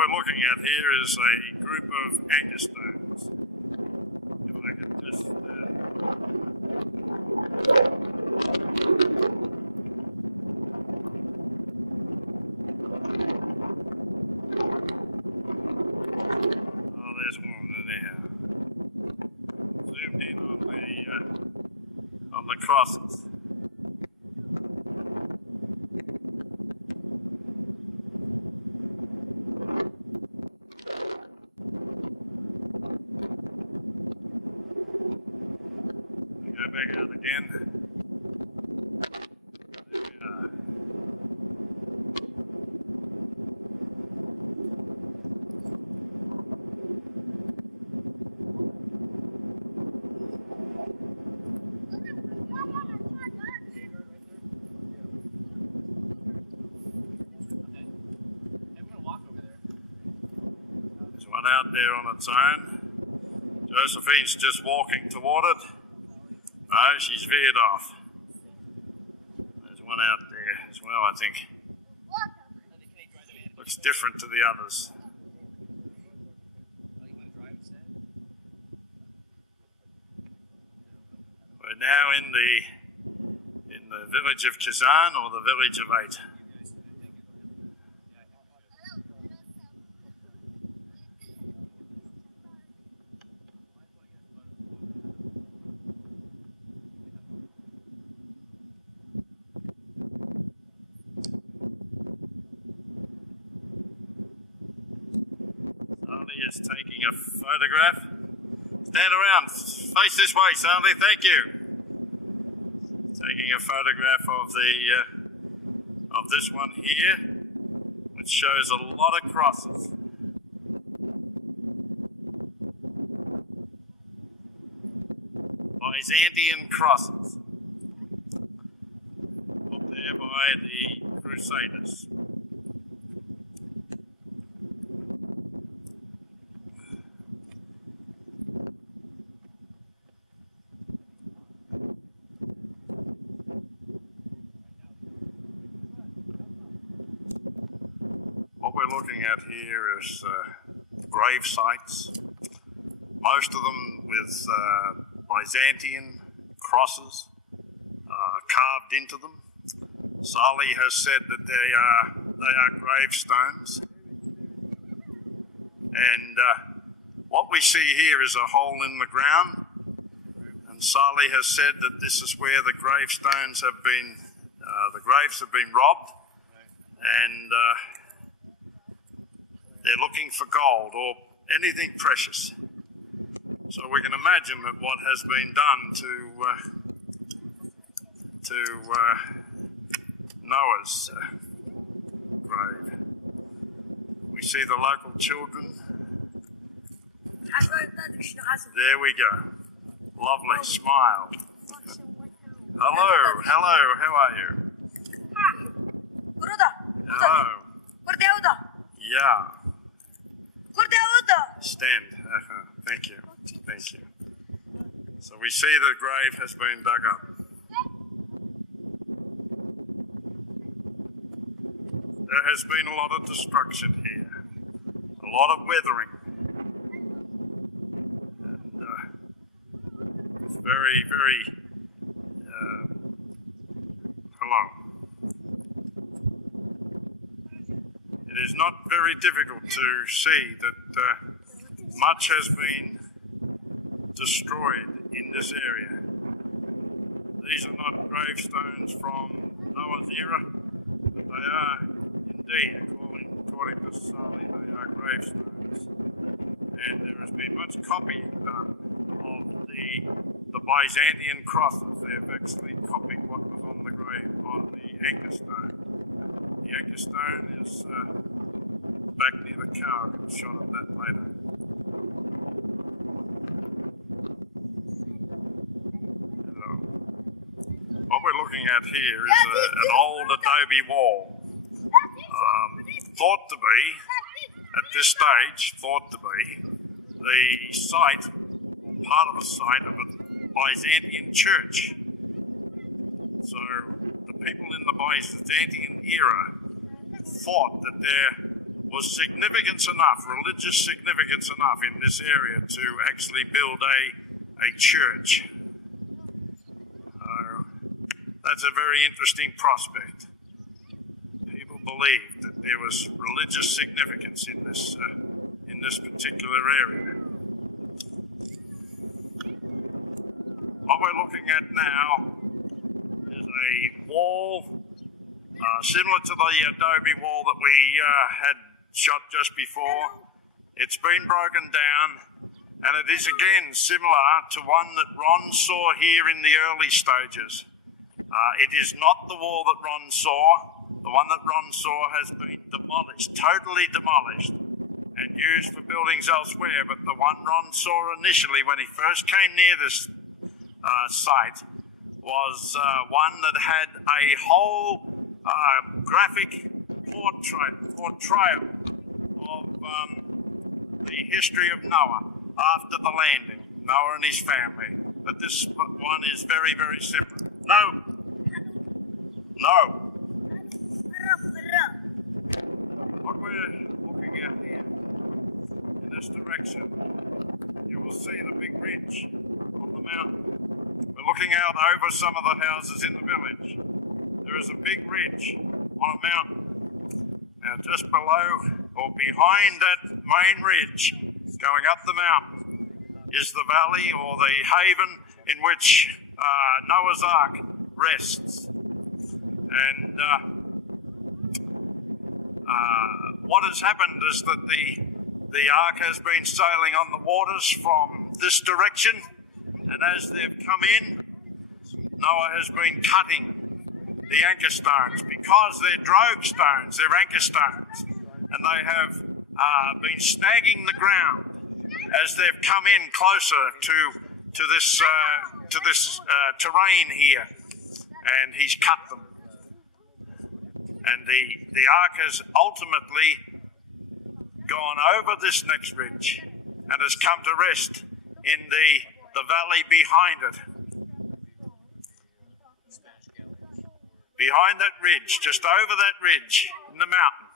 we're looking at here is a group of anchor stones. If I can just... Oh, there's one there. Zoomed in on the crosses. Back out again. There we are. There's one out there on its own. Josephine's just walking toward it. No, she's veered off. There's one out there as well, I think. Looks different to the others. We're now in the village of Kazan, or the village of 8. Salih is taking a photograph. Stand around, face this way, Salih, thank you. Taking a photograph of this one here, which shows a lot of crosses. Byzantine crosses, put there by the Crusaders. What we're looking at here is grave sites, most of them with Byzantine crosses carved into them. Salih has said that they are gravestones, and what we see here is a hole in the ground. And Salih has said that this is where the gravestones have been, the graves have been robbed, and they're looking for gold or anything precious. So we can imagine that what has been done to Noah's grave. We see the local children. There we go. Lovely smile. Hello, hello, how are you? Hello. Yeah. Stand. Thank you. Thank you. So we see the grave has been dug up. There has been a lot of destruction here, a lot of weathering, and it's very, very hello. It is not very difficult to see that much has been destroyed in this area. These are not gravestones from Noah's era, but they are indeed, according to Salih, they are gravestones. And there has been much copying done of the Byzantine crosses. They've actually copied what was on the grave, on the anchor stone. The anchor stone is back near the cow. I'll get a shot of that later. Hello. What we're looking at here is an old adobe wall. Thought to be, at this stage, the site, or part of the site of a Byzantine church. So the people in the Byzantine era thought that their was significance enough, religious significance enough in this area to actually build a church. That's a very interesting prospect. People believed that there was religious significance in this particular area. What we're looking at now is a wall similar to the adobe wall that we had shot just before. It's been broken down, and it is again similar to one that Ron saw here in the early stages. It is not the wall that Ron saw. The one that Ron saw has been demolished, totally demolished, and used for buildings elsewhere. But the one Ron saw initially when he first came near this site was one that had a whole graphic portrayal of the history of Noah after the landing, Noah and his family. But this one is very, very simple. No. What we're looking at here, in this direction, you will see the big ridge on the mountain. We're looking out over some of the houses in the village. There is a big ridge on a mountain. Now just below or behind that main ridge, going up the mountain, is the valley or the haven in which Noah's Ark rests. And what has happened is that the Ark has been sailing on the waters from this direction, and as they've come in, Noah has been cutting the anchor stones because they're drogue stones, they're anchor stones, and they have been snagging the ground as they've come in closer to this terrain here, and he's cut them. And the Ark has ultimately gone over this next ridge and has come to rest in the valley behind it. Behind that ridge, just over that ridge in the mountain,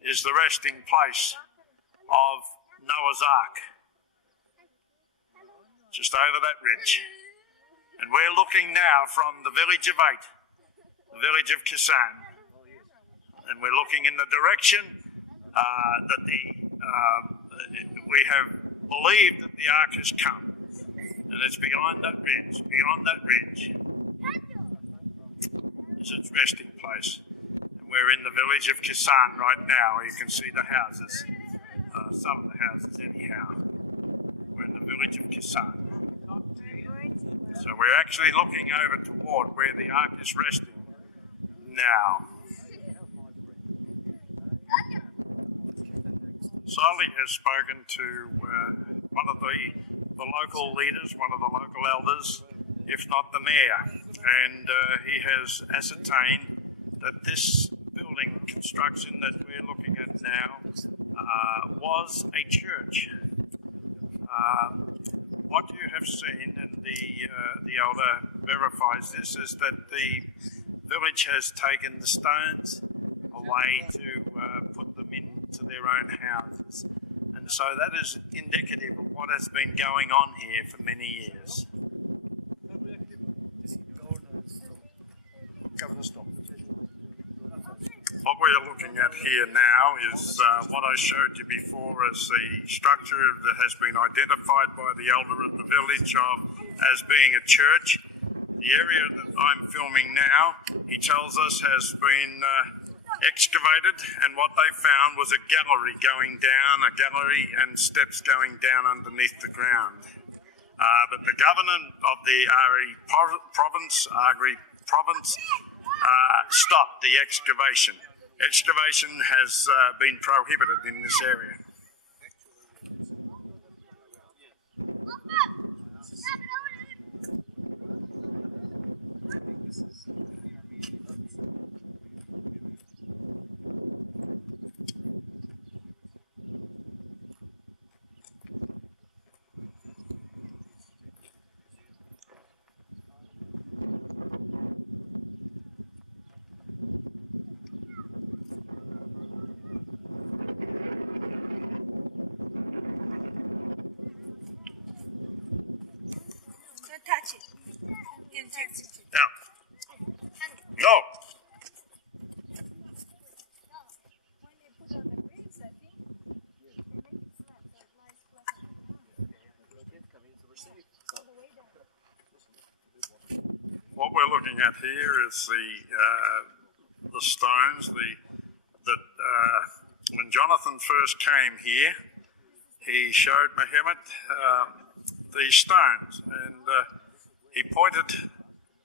is the resting place of Noah's Ark. Just over that ridge. And we're looking now from the village of Eight, the village of Kisan. And we're looking in the direction that we have believed that the Ark has come. And it's beyond that ridge, is its resting place. And we're in the village of Kisan right now. You can see the houses, some of the houses anyhow. We're in the village of Kisan. So we're actually looking over toward where the Ark is resting now. Salih has spoken to one of the local leaders, one of the local elders, if not the mayor, and he has ascertained that this building construction that we're looking at now was a church. What you have seen, and the elder verifies this, is that the village has taken the stones away to put them into their own houses. And so that is indicative of what has been going on here for many years. What we are looking at here now is what I showed you before as the structure that has been identified by the elder of the village as being a church. The area that I'm filming now, he tells us, has been excavated, and what they found was a gallery and steps going down underneath the ground. But the governor of the Agri province stopped the excavation. Excavation has been prohibited in this area. Yeah. No. What we're looking at here is the stones. When Jonathan first came here, he showed Muhammad these stones, and he pointed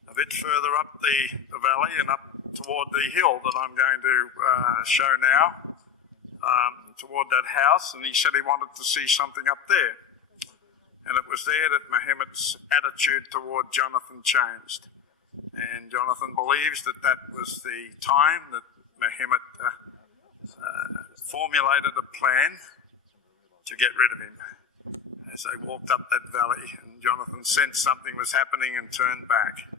a bit further up the valley and up toward the hill that I'm going to show now, toward that house, and he said he wanted to see something up there. And it was there that Muhammad's attitude toward Jonathan changed. And Jonathan believes that that was the time that Muhammad formulated a plan to get rid of him. As they walked up that valley, and Jonathan sensed something was happening and turned back.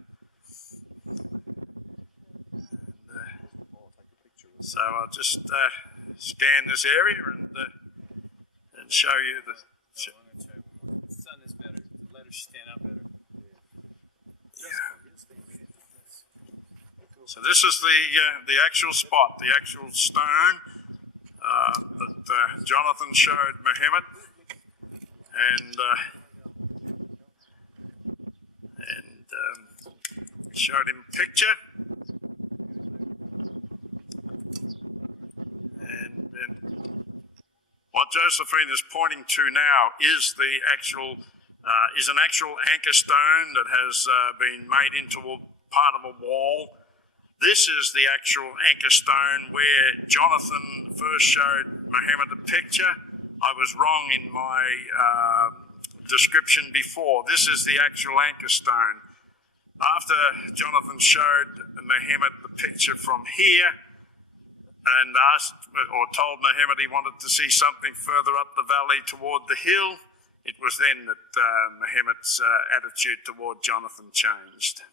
So I'll just scan this area and show you the. The sun is better. The letters stand up better. Yeah. So this is the actual spot, the actual stone that Jonathan showed Muhammad, and showed him a picture, and what Josephine is pointing to now is an actual anchor stone that has been made into a part of a wall. This is the actual anchor stone where Jonathan first showed Muhammad a picture. I was wrong in my description before. This is the actual anchor stone. After Jonathan showed Muhammad the picture from here and told Muhammad he wanted to see something further up the valley toward the hill, it was then that Muhammad's attitude toward Jonathan changed.